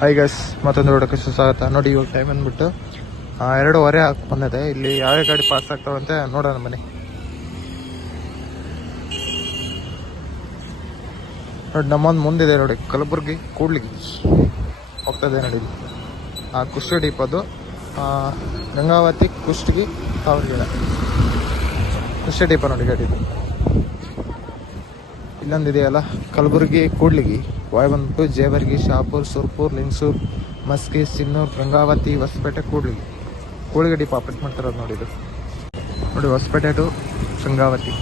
High guys ಮತ್ತೊಂದು ರೋಡಕ್ಕೆ ಸುಸ್ವಾಗತ. ನೋಡಿ, ಇವಾಗ ಟೈಮ್ ಅಂದ್ಬಿಟ್ಟು ಎರಡೂವರೆ ಹಾಕಿ ಬಂದಿದೆ. ಇಲ್ಲಿ ಯಾವ್ಯಾವ ಗಾಡಿ ಪಾಸ್ ಆಗ್ತಾವಂತೆ ನೋಡೋಣ ಬನ್ನಿ. ನೋಡಿ, ನಮ್ಮೊಂದು ಮುಂದಿದೆ ನೋಡಿ, ಕಲಬುರ್ಗಿ, ಕೂಡ್ಲಿಗಿ. ಹೋಗ್ತದೆ ನೋಡಿ. ಆ ಕುಷ್ಟಿ ಡೀಪ್ ಅದು ಗಂಗಾವತಿ ಕುಷ್ಟಗಿ ತಾವರಗೆರೆ ಕುಷ್ಟಿ ಡೀಪ ನೋಡಿ ಗಾಡಿ. ಇಲ್ಲೊಂದಿದೆಯಲ್ಲ, ಕಲಬುರ್ಗಿ, ಕೂಡ್ಲಿಗಿ. ವಾಯ್ ಬಂದ್ಬಿಟ್ಟು ಜೇವರ್ಗಿ, ಶಾಪುರ್, ಸುರ್ಪುರ್, ಲಿಂಗ್ಸೂರ್, ಮಸ್ಕಿ, ಸಿನ್ನೂರ್, ಗಂಗಾವತಿ, ಹೊಸಪೇಟೆ, ಕೂಡ್ಲಿ. ಕೂಳಿಗಡಿ ಪಾಪರ್ಟ್ ಮಾಡ್ತಿರೋದು ನೋಡಿ ಇದು. ನೋಡಿ, ಹೊಸಪೇಟೆ ಟು ಗಂಗಾವತಿ.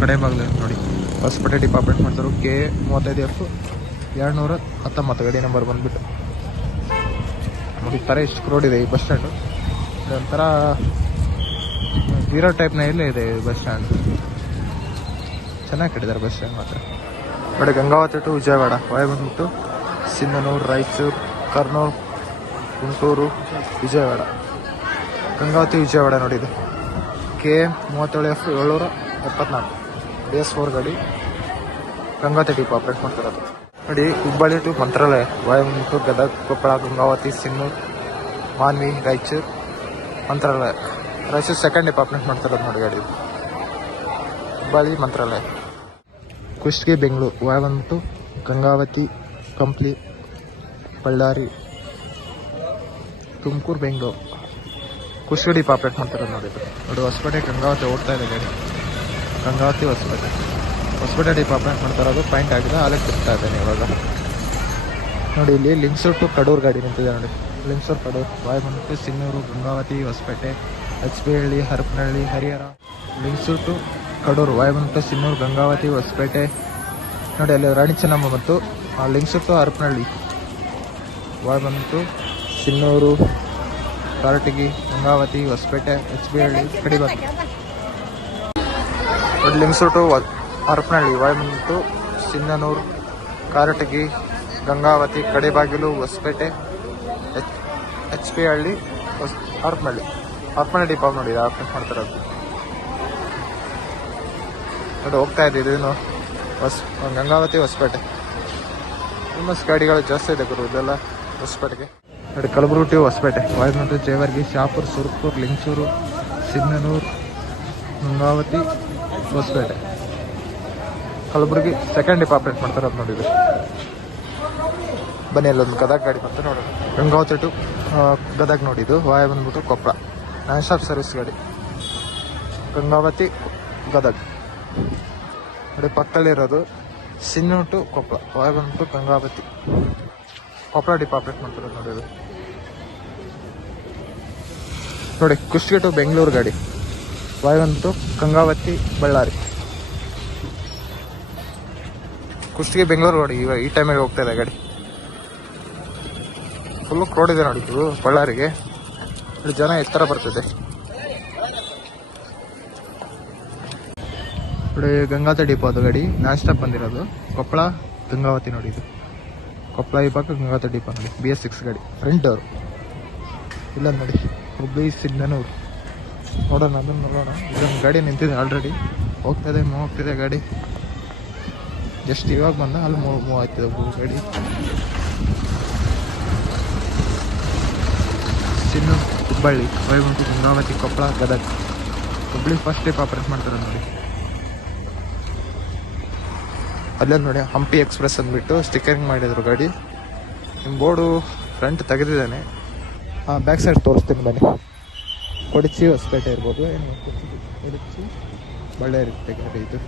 ಕಡೆ ಬಾಗಿಲು ನೋಡಿ. ಹೊಸಪೇಟೆ ಡಿಪಾರ್ಟ್ಮೆಂಟ್ ಮಾಡ್ತಾರೆ ಕೆ ಮೂವತ್ತೈದು ಎಫ್ ಎರಡು ನೂರ ಹತ್ತೊಂಬತ್ತು. ಗಾಡಿ ನಂಬರ್ ಬಂದ್ಬಿಟ್ಟು. ನೋಡಿ ಥರ ಇಷ್ಟು ರೋಡ್ ಇದೆ ಈ ಬಸ್ ಸ್ಟ್ಯಾಂಡು ಇದೊಂಥರ ಜೀರೋ ಟೈಪ್ನ ಇಲ್ಲೇ ಇದೆ ಬಸ್ ಸ್ಟ್ಯಾಂಡ್ ಚೆನ್ನಾಗಿ ಕಟ್ಟಿದ್ದಾರೆ ಬಸ್ ಸ್ಟ್ಯಾಂಡ್ ಮಾತ್ರ. ನೋಡಿ ಗಂಗಾವತಿ ಟು ವಿಜಯವಾಡ. ವಾಯ್ ಬಂದ್ಬಿಟ್ಟು ಸಿಂಧನೂರು, ರಾಯಚೂರು ಕರ್ನೂರು ಗುಂಟೂರು, ವಿಜಯವಾಡ. ಗಂಗಾವತಿ, ವಿಜಯವಾಡ ನೋಡಿ ಕೆ ಕೆ ಮೂವತ್ತೇಳು ಎಫ್ ಏಳ್ನೂರ ಎಪ್ಪತ್ನಾಲ್ಕು. ಡಿ ಎಸ್ ಫೋರ್ ಗಾಡಿ. ಗಂಗಾವತಿ ಡಿಪೋ ಆಪ್ರೇಟ್ ಮಾಡ್ತಿರೋದು. ನೋಡಿ, ಹುಬ್ಬಳ್ಳಿ ಟು ಮಂತ್ರಾಲಯ. ವಾಯ್ ಬಂದ್ಬಿಟ್ಟು ಗದಗ, ಕೊಪ್ಪಳ, ಗಂಗಾವತಿ ಸಿನ್ನೂರು ಮಾನ್ವಿ, ರಾಯಚೂರು, ಮಂತ್ರಾಲಯ. ರಾಯಚೂರು ಸೆಕೆಂಡ್ ಡಿಪಾರ್ಟ್ಮೆಂಟ್ ಮಾಡ್ತಿರೋದು ನೋಡಿ ಗಾಡಿ ಹುಬ್ಬಳ್ಳಿ, ಮಂತ್ರಾಲಯ. ಕುಷ್ಟಗಿ ಬೆಂಗಳೂರು ವಾಯ್ ಬಂದ್ಬಿಟ್ಟು ಗಂಗಾವತಿ ಕಂಪ್ಲಿ ಬಳ್ಳಾರಿ ತುಮಕೂರು ಬೆಂಗಳೂರು ಕುಷ್ಟಗಿ ಪಾಪ್ರೇಟ್ ಮಾಡ್ತಾರೆ ನೋಡಿ. ನೋಡಿ, ಹೊಸಪೇಟೆ, ಗಂಗಾವತಿ ಓಡ್ತಾ ಇದೆ ಗಾಡಿ. ಗಂಗಾವತಿ, ಹೊಸಪೇಟೆ. ಹೊಸಪೇಟೆ ಡಿ ಪಾಪ್ರೇಟ್ ಮಾಡ್ತಾ ಇರೋದು ಪಾಯಿಂಟ್ ಆಗಿದೆ, ಅಲ್ಲೇ ತಿರ್ತಾ ಇದ್ದೇನೆ ಇವಾಗ. ನೋಡಿ, ಇಲ್ಲಿ ಲಿಂಗ್ಸೂರ್ ಟು ಕಡೂರು ಗಾಡಿ ನಿಂತಿದೆ ನೋಡಿ. ಲಿಂಗ್ಸೂರ್ ಕಡೂರು ವಾಯ್ ಬಂದ್ಬಿಟ್ಟು Sindhanur Gangavati Hosapete H P Halli Harapanahalli Harihar Lingsugur to Kadur via ಬಂದ್ಬಿಟ್ಟು ಸಿನ್ನೂರು, ಗಂಗಾವತಿ, ಹೊಸಪೇಟೆ. ನೋಡಿ ಅಲ್ಲಿ ರಾಣಿ ಚೆನ್ನಮ್ಮ ಮತ್ತು ಟು ಹರಪನಹಳ್ಳಿ ವಾಯುಗುಂಟು, ಸಿನ್ನೂರು ಕಾರಟಗಿ ಗಂಗಾವತಿ, ಹೊಸಪೇಟೆ, ಎಚ್ ಬಿ ಹಳ್ಳಿ ಕಡಿಬಾಗ ನೋಡಿ ಲಿಂಗಸೂಟು Harapanahalli ವಾಯುಗುಂಟು, Sindhanur Karatagi Gangavati, Kadebagilu, Hosapete, H H P Halli, ಹೊಸ ಹರಪನಹಳ್ಳಿ ಹರಪನಹಳ್ಳಿ ಪಾಪ ನೋಡಿ ಆಪ್ರೇಟ್ ಮಾಡ್ತಿರೋದು. ನೋಡಿ, ಹೋಗ್ತಾ ಇದ್ದೀವಿ. ಇದೇನು ಹೊಸ ಗಂಗಾವತಿ ಹೊಸಪೇಟೆ. ಫೇಮಸ್ ಗಾಡಿಗಳು ಜಾಸ್ತಿ ಇದೆ ಗುರು, ಇದೆಲ್ಲ ಹೊಸಪೇಟೆಗೆ. ನೋಡಿ, ಕಲಬುರಗಿ ಹೊಸಪೇಟೆ. ವಾಯುಮಂಟು ಜೇವರ್ಗಿ, ಶಾಪುರ್ ಸುರ್ಪುರ್ ಲಿಂಗಸೂರು ಸಿಂಧನೂರು ಗಂಗಾವತಿ, ಹೊಸಪೇಟೆ. ಕಲಬುರಗಿ ಸೆಕೆಂಡ್ ಡಿಪಾರ್ಟ್ಮೆಂಟ್ ಮಾಡ್ತಾರೆ ಅದು ನೋಡಿದ್ರು. ಬನ್ನಿ, ಅಲ್ಲೊಂದು ಗದಗ ಗಾಡಿ ಬಂತು ನೋಡೋಣ. ಗಂಗಾವತಿ ಟು ಗದಗ ನೋಡಿದ್ದು ವಾಯ ಬಂದ್ಬಿಟ್ಟು ಕೊಪ್ಪಳ ನಾನ್ ಸ್ಟಾಪ್ ಸರ್ವಿಸ್ ಗಾಡಿ. ಗಂಗಾವತಿ, ಗದಗ. ನೋಡಿ ಪಕ್ಕದಲ್ಲಿರೋದು ಸಿನ್ನು to Koppal via to Gangavati. Koppal department ಮಾಡ್ತಾರೆ ನೋಡಿ ನೋಡಿ ಕುಷ್ಟಗಿ ಟು ಬೆಂಗಳೂರು ಗಾಡಿ. Via to Gangavati Ballari. ಕುಷ್ಟಿಗೆ Bengaluru ನೋಡಿ ಇವಾಗ ಈ ಟೈಮಿಗೆ ಹೋಗ್ತಾ ಇದೆ ಗಾಡಿ. ಫುಲ್ಲು ಕ್ರೋಡ್ ಇದೆ ನೋಡಿ ಇದು, ಬಳ್ಳಾರಿಗೆ. ಜನ ಎತ್ತರ ಬರ್ತಿದೆ. ನೋಡಿ ಗಂಗಾವತಿ ಡಿಪೋ ಅದು ಗಾಡಿ ನಾನ್ ಸ್ಟಾಪ್ ಬಂದಿರೋದು ಕೊಪ್ಪಳ, ಗಂಗಾವತಿ ನೋಡಿ ಇದು. ಕೊಪ್ಪಳ ಈ ಪಕ್ಕ ಗಂಗಾವತಿ ಡಿಪೋ ನೋಡಿ. ಬಿ ಎಸ್ ಸಿಕ್ಸ್ ಗಾಡಿ. ಫ್ರಂಟ್ ಅವರು ಇಲ್ಲ ನೋಡಿ. ಹುಬ್ಳಿ ಸಿಂಧನೂರು ನೋಡೋಣ, ಅದನ್ನು ನೋಡೋಣ. ಇದೊಂದು ಗಾಡಿ ನಿಂತಿದೆ ಆಲ್ರೆಡಿ ಹೋಗ್ತಾ ಇದೆ ಮೂವ್ ಹೋಗ್ತಿದೆ ಗಾಡಿ. ಜಸ್ಟ್ ಇವಾಗ ಬಂದ, ಅಲ್ಲಿ ಮೂವ್ ಮೂವ್ ಆಗ್ತಿದೆ ಗಾಡಿ. ಸಿನ್ನು Hubballi ವೈಗುಂಟಿ Gangavati, Koppal, Gadag. Hubballi first type operate ಮಾಡ್ತಾರೆ ನೋಡಿ. ಅಲ್ಲೇ ನೋಡಿ ಹಂಪಿ ಎಕ್ಸ್ಪ್ರೆಸ್ ಅಂದ್ಬಿಟ್ಟು ಸ್ಟಿಕ್ಕರಿಂಗ್ ಮಾಡಿದ್ರು ಗಾಡಿ. ನಿಮ್ಮ ಬೋರ್ಡು ಫ್ರಂಟ್ ತೆಗೆದಿದ್ದಾನೆ. ಹಾಂ ಬ್ಯಾಕ್ ಸೈಡ್ ತೋರಿಸ್ತೀನಿ ಬನ್ನಿ. ಕೊಡಚಿ ಹೊಸಪೇಟೆ ಇರ್ಬೋದು. ಏನು ಕೊಡಚಿ ಬಳ್ಳಾರಿ ಗಾಡಿ ಇದು.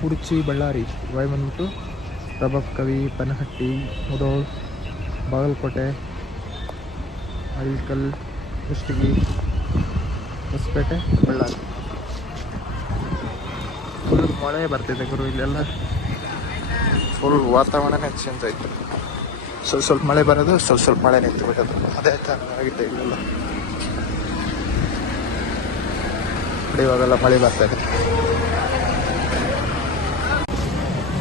ಕುಡಚಿ ಬಳ್ಳಾರಿ ವೈ ಬಂದ್ಬಿಟ್ಟು ಪ್ರಭಾಪ್ ಕವಿ, ಪನಹಟ್ಟಿ, ಮುದೋಳ್, ಬಾಗಲಕೋಟೆ ಅಳ್ಕಲ್ ಕುಷ್ಟಗಿ. ಹೊಸಪೇಟೆ? ಬಳ್ಳಾರಿ. ಫುಲ್ ಮಳೆ ಬರ್ತಿದೆ ಗುರು ಇಲ್ಲೆಲ್ಲ. ಫುಲ್ ವಾತಾವರಣನೇ ಚೇಂಜ್ ಆಯ್ತು. ಸ್ವಲ್ಪ ಸ್ವಲ್ಪ ಮಳೆ ಬರೋದು ಸ್ವಲ್ಪ ಸ್ವಲ್ಪ ಮಳೆ ನಿಂತು ಬಿಟ್ಟದು ಅದೇ ಥರ ಆಗಿದೆ ಇಲ್ಲೆಲ್ಲ. ಇವಾಗೆಲ್ಲ ಮಳೆ ಬರ್ತಾ ಇದೆ.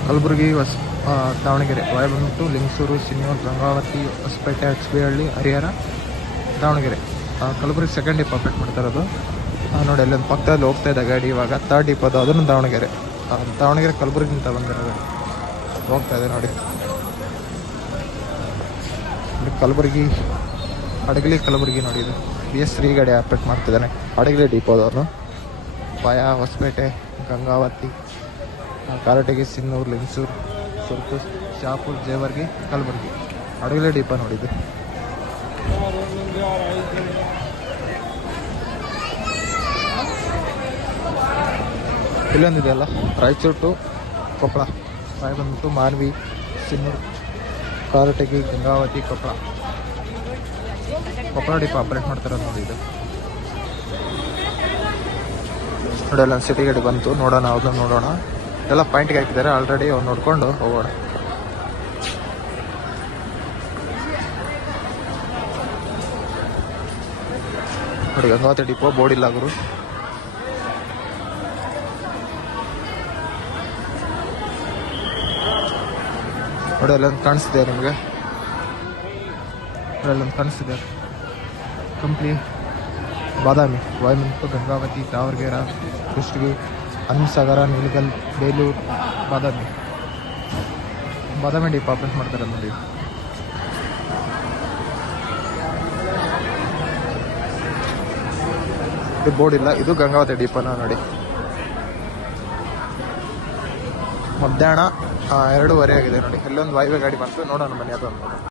ಕಲಬುರಗಿ ಹೊಸ ಆ, ದಾವಣಗೆರೆ ವಾಯು ಬಂದ್ಬಿಟ್ಟು Lingsugur Sindhanur Gangavati Hosapete H B Halli Harihar Davanagere. Kalaburagi second depot operate ಮಾಡ್ತಾ ಇರೋದು. ಆ, ನೋಡಿ ಅಲ್ಲೊಂದು ಪಕ್ಕದಲ್ಲಿ ಹೋಗ್ತಾ ಇದೆ ಗಾಡಿ ಇವಾಗ. ತರ್ಡ್ ಡಿಪೋದು ಅದು ಅದನ್ನು ದಾವಣಗೆರೆ. ದಾವಣಗೆರೆ ಕಲಬುರಗಿಂತ ಬಂದಿರೋದು ಹೋಗ್ತಾ ಇದೆ ನೋಡಿ. ಕಲಬುರಗಿ ಅಡಗಲಿ ಕಲಬುರಗಿ ನೋಡಿ ಇದು. ಬಿ ಎಸ್ ತ್ರೀ ಗಾಡಿ ಆಪ್ರೇಟ್ ಮಾಡ್ತಿದ್ದಾನೆ. ಹಡಗಲಿ ಡಿಪೋದವನು ಪಾಯ ಹೊಸಪೇಟೆ ಗಂಗಾವತಿ ಕಾರಟಗಿ ಸಿನ್ನೂರು ಲಿಂಗಸೂರು ಸುರ್ಕು ಶಾಪುರ್ ಜೇವರ್ಗಿ ಕಲಬುರಗಿ. ಅಡಗಲಿ ಡಿಪೋ ನೋಡಿದ್ದು. ಇಲ್ಲೊಂದಿದೆಯಲ್ಲ ರಾಯಚೂರು ಟು ಕೊಪ್ಪಳ. ರಾಯ ಬಂದ್ಬಿಟ್ಟು ಮಾನ್ವಿ, ಸಿನ್ನೂರು, ಕಾರಟಗಿ, ಗಂಗಾವತಿ, ಕೊಪ್ಪಳ. ಕೊಪ್ಪಳ ಡಿಪ್ ಆಪರೇಟ್ ಮಾಡ್ತಾರೆ ನೋಡಿ ಇದು. ನೋಡಿ ಅಲ್ಲೊಂದು ಸಿಟಿ ಗಡಿ ಬಂತು, ನೋಡೋಣ ಅದನ್ನು ನೋಡೋಣ. ಎಲ್ಲ ಪಾಯಿಂಟ್ಗೆ ಹಾಕಿದ್ದಾರೆ ಆಲ್ರೆಡಿ ಅವ್ರು ನೋಡ್ಕೊಂಡು ಹೋಗೋಣ. ನೋಡಿ ಗಂಗಾವತಿ ಡಿಪೋ, ಬೋರ್ಡ್ ಇಲ್ಲ ಗುರು. ನೋಡಿ, ಅಲ್ಲೊಂದು ಕಾಣಿಸ್ತಿದೆ ನಿಮಗೆ. ಅಲ್ಲೊಂದು ಕಾಣಿಸ್ತಿದೆ. ಕಂಪ್ಲಿ ಬಾದಾಮಿ ವಾಯುಮಂತು ಗಂಗಾವತಿ, ದಾವಣಗೆರೆ ಕುಷ್ಟಗಿ ಹನುಮಸಾಗರ ನೀಲಗಲ್, ಬೇಲೂರು, ಬಾದಾಮಿ. ಬಾದಾಮಿ ಡಿಪ್ ಮಾಡ್ತಾರೆ ನೋಡಿ. ಇದು ಬೋರ್ಡ್ ಇಲ್ಲ. ಇದು ಗಂಗಾವತಿ ಡಿಪೋನ ನೋಡಿ. ಮಧ್ಯಾಹ್ನ ಎರಡೂವರೆ ಆಗಿದೆ ನೋಡಿ. ಅಲ್ಲೊಂದು ವಾಯುವೆ ಗಾಡಿ ಬಂತು. ನೋಡೋಣ ಬನ್ನಿ ಅದೊಂದು